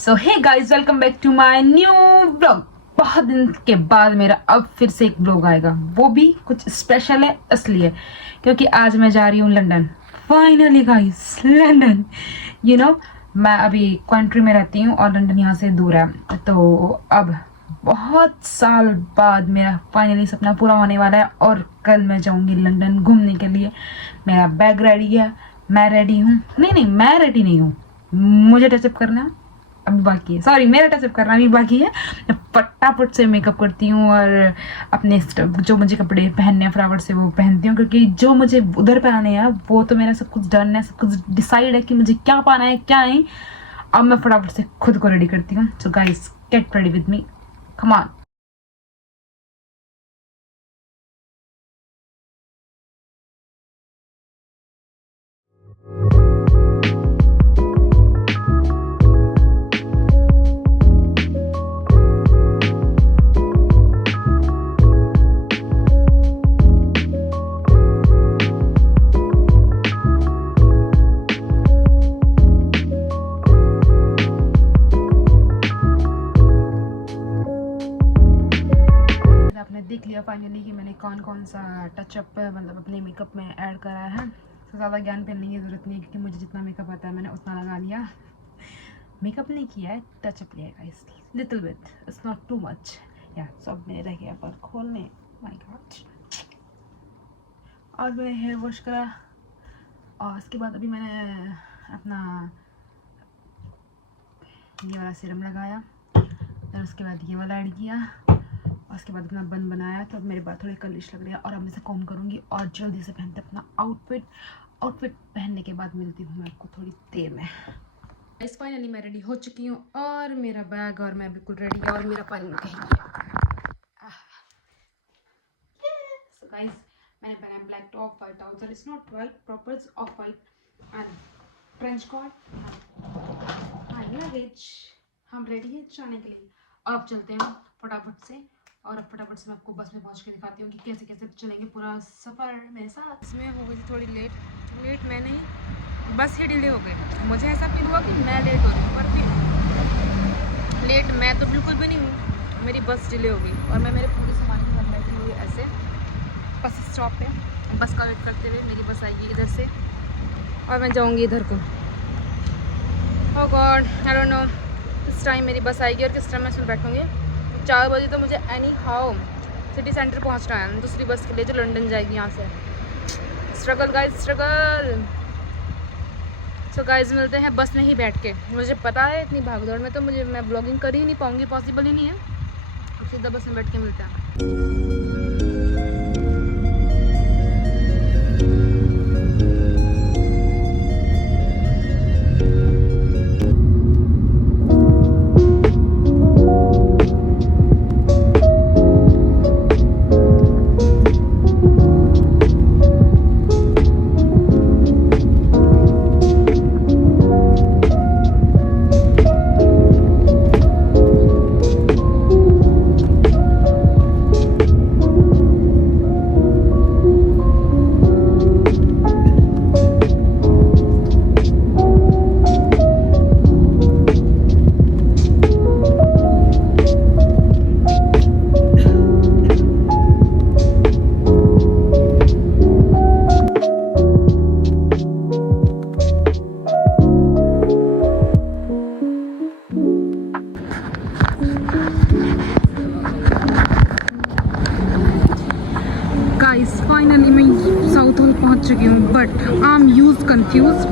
So hey guys, welcome back to my new blog. बहुत दिन के बाद मेरा अब फिर से एक ब्लॉग आएगा, वो भी कुछ स्पेशल है, असली है, क्योंकि आज मैं जा रही हूँ लंदन। Finally guys, London. मैं अभी कंट्री में रहती हूँ और लंदन यहाँ से दूर है, तो अब बहुत साल बाद मेरा फाइनली सपना पूरा होने वाला है और कल मैं जाऊँगी लंदन घूमने के लिए। मेरा बैग रेडी है, मैं रेडी हूँ। नहीं, मैं रेडी नहीं हूँ, मुझे टचअप करना है अभी बाकी है। सॉरी, मेरा टचअप करना भी बाकी है। मैं फटाफट से मेकअप करती हूँ और अपने जो मुझे कपड़े पहनने हैं फटाफट से वो पहनती हूँ, क्योंकि जो मुझे उधर पहनने हैं वो तो मेरा सब कुछ डन है, सब कुछ डिसाइड है कि मुझे क्या पाना है क्या नहीं। अब मैं फटाफट से खुद को रेडी करती हूँ। So guys, get ready with me, come on. आपने देख लिया फाइनली कि मैंने कौन कौन सा टचअप मतलब अपने मेकअप में ऐड करा है। तो ज़्यादा ज्ञान करने की ज़रूरत नहीं है, क्योंकि मुझे जितना मेकअप आता है मैंने उतना लगा लिया। मेकअप नहीं किया है, टचअप लिया है guys, little bit, it's not too much. या सब मेरे रह गया पर खोलने, माय गॉड। और मैंने हेयर वॉश करा और उसके बाद अभी मैंने अपना ये वाला सीरम लगाया, फिर उसके बाद ये वाला ऐड किया और उसके बाद अपना बन बनाया। तो अब मेरे बाल थोड़े कर्लिश लग रहे हैं और अब मैं इसे कॉम्ब करूँगी और जल्दी से पहनते अपना आउटफिट पहनने के बाद मिलती हूँ मैं आपको थोड़ी देर में। इस फाइनली मैं रेडी हो चुकी हूँ और मेरा बैग और मैं बिल्कुल रेडी है और मेरा पानी में कहीं सो गाइस, मैंने पहना है black top, white trouser, it's not white proper, it's off white and French coat, हाँ लगेज। हम रेडी हैं जाने के लिए। अब चलते हैं फटाफट से और अब फटाफट से मैं आपको बस में पहुंच के दिखाती हूँ कि कैसे कैसे चलेंगे पूरा सफ़र मेरे साथ। इसमें हो गई थी थोड़ी लेट मैं नहीं, बस ही डिले हो गई। मुझे ऐसा फील हुआ कि मैं लेट हो रही हूँ, पर फिर लेट मैं तो बिल्कुल भी नहीं हूँ, मेरी बस डिले हो गई और मैं मेरे पूरे सामान के साथ बैठी हुई ऐसे बस स्टॉप पे बस का वेट करते हुए। मेरी बस आएगी इधर से और मैं जाऊँगी इधर को। ओह गॉड, आई डोंट नो किस टाइम मेरी बस आएगी और किस टाइम मैं उसमें बैठूँगी। 4 बजे तो मुझे एनी हाउ सिटी सेंटर पहुँचना है दूसरी बस के लिए जो लंदन जाएगी यहाँ से। Struggle guys, struggle. So guys, मिलते हैं बस में ही बैठ के। मुझे पता है इतनी भागदौड़ में तो मैं ब्लॉगिंग कर ही नहीं पाऊँगी, पॉसिबल ही नहीं है। तो सीधा बस में बैठ के मिलते हैं। गाइस, फाइनली मैं साउथ हॉल पहुंच चुकी हूँ, but I am use confuse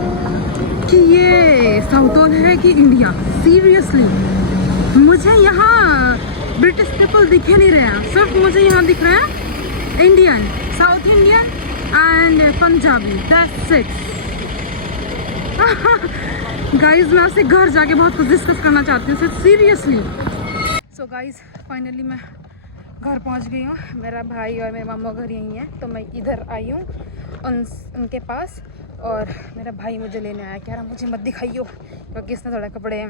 कि ये साउथ हॉल है कि इंडिया। सीरियसली मुझे यहाँ ब्रिटिश पीपल दिखे नहीं रहे हैं, सिर्फ मुझे यहाँ दिख रहे हैं Indian, south Indian and Punjabi, that's it. Guys, मैं आपसे घर जाके बहुत कुछ डिस्कस करना चाहती हूँ, सीरियसली। सो गाइस, फाइनली मैं घर पहुंच गई हूँ। मेरा भाई और मेरे मामा घर यहीं है, तो मैं इधर आई हूँ उनके पास। और मेरा भाई मुझे लेने आया, कह रहा मुझे मत दिखाइयो, क्योंकि इसने थोड़े कपड़े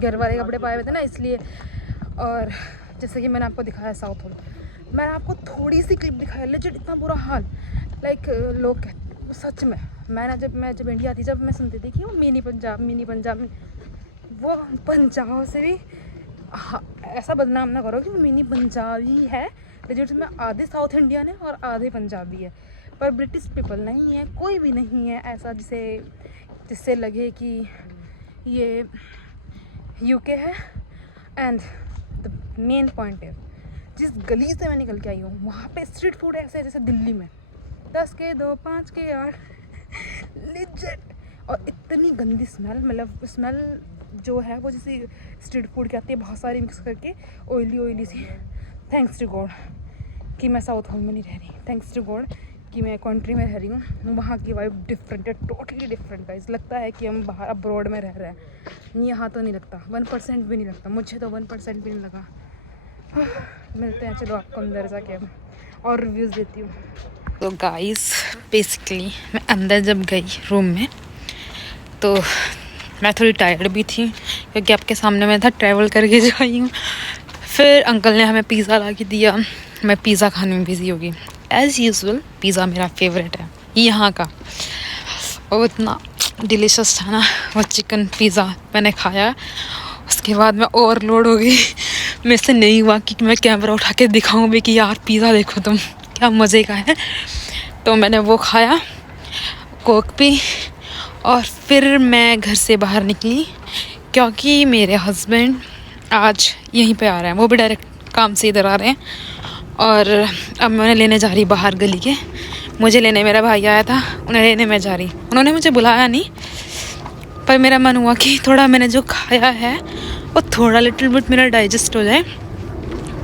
घर वाले कपड़े पाए हुए थे ना, इसलिए। और जैसे कि मैंने आपको दिखाया साउथ हॉल, मैंने आपको थोड़ी सी क्लिप दिखाया, लेजिट इतना बुरा हाल। लाइक लोग कहते सच में, मैं जब इंडिया थी, जब मैं सुनती थी कि वो मिनी पंजाब वो पंजाब से भी ऐसा बदनाम ना करो कि वो मिनी पंजाबी है, लेकिन में आधे साउथ इंडियन है और आधे पंजाबी है, पर ब्रिटिश पीपल नहीं है, कोई भी नहीं है ऐसा जिससे लगे कि ये यूके है। एंड द मेन पॉइंट है, जिस गली से मैं निकल के आई हूँ वहाँ पे स्ट्रीट फूड ऐसे है जैसे दिल्ली में 10 के 2 5 के 8 लिजेट, और इतनी गंदी स्मेल, मतलब स्मेल जो है वो जैसे स्ट्रीट फूड की आती है, बहुत सारी मिक्स करके ऑयली सी। थैंक्स टू गॉड कि मैं साउथ हॉल में नहीं रह रही, थैंक्स टू गॉड कि मैं कंट्री में रह रही हूँ। वहाँ की वाइब डिफरेंट है, टोटली डिफरेंट है। लगता है कि हम बाहर अब्रॉड में रह रहे हैं। यहाँ तो नहीं लगता, 1% भी नहीं लगता, मुझे तो 1% भी नहीं लगा। मिलते हैं, चलो आपको अंदर जाके अब और रिव्यूज़ देती हूँ। तो गाइस बेसिकली मैं अंदर जब गई रूम में तो मैं थोड़ी टायर्ड भी थी, क्योंकि आपके सामने मैं था ट्रैवल करके जो आई हूँ। फिर अंकल ने हमें पिज़्ज़ा ला के दिया, मैं पिज़्ज़ा खाने में बिज़ी होगी। एज़ यूजुअल पिज़्ज़ा मेरा फेवरेट है यहाँ का, और इतना डिलीशियस था ना वो चिकन पिज़्ज़ा मैंने खाया। उसके बाद मैं ओवरलोड हो गई, मेरे से नहीं हुआ कि मैं कैमरा उठा के दिखाऊं भी कि यार पिज़्ज़ा देखो तुम क्या मज़े का है। तो मैंने वो खाया, कोक पी, और फिर मैं घर से बाहर निकली क्योंकि मेरे हस्बैंड आज यहीं पे आ रहे हैं, वो भी डायरेक्ट काम से इधर आ रहे हैं। और अब मैं उन्हें लेने जा रही बाहर गली के, मुझे लेने मेरा भाई आया था, उन्हें लेने मैं जा रही। उन्होंने मुझे बुलाया नहीं, पर मेरा मन हुआ कि थोड़ा मैंने जो खाया है वो थोड़ा लिटिल बिट मेरा डाइजेस्ट हो जाए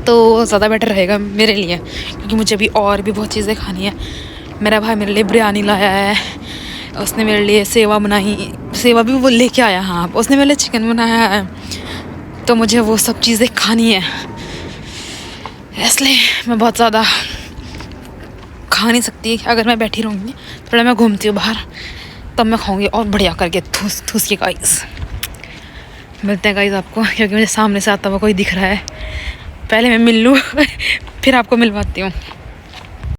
तो ज़्यादा बेटर रहेगा मेरे लिए, क्योंकि मुझे अभी और भी बहुत चीज़ें खानी है। मेरा भाई मेरे लिए बिरयानी लाया है, उसने मेरे लिए सेवा बनाई, सेवा भी वो लेके आया, हाँ उसने मेरे लिए चिकन बनाया है, तो मुझे वो सब चीज़ें खानी है। इसलिए मैं बहुत ज़्यादा खा नहीं सकती, अगर मैं बैठी रहूँगी थोड़ा मैं घूमती हूँ बाहर तब मैं खाऊंगी और बढ़िया करके ठूस के। गाइस मिलते हैं गाइस आपको, क्योंकि मुझे सामने से आता हुआ कोई दिख रहा है, पहले मैं मिल लूँ फिर आपको मिलवाती हूँ।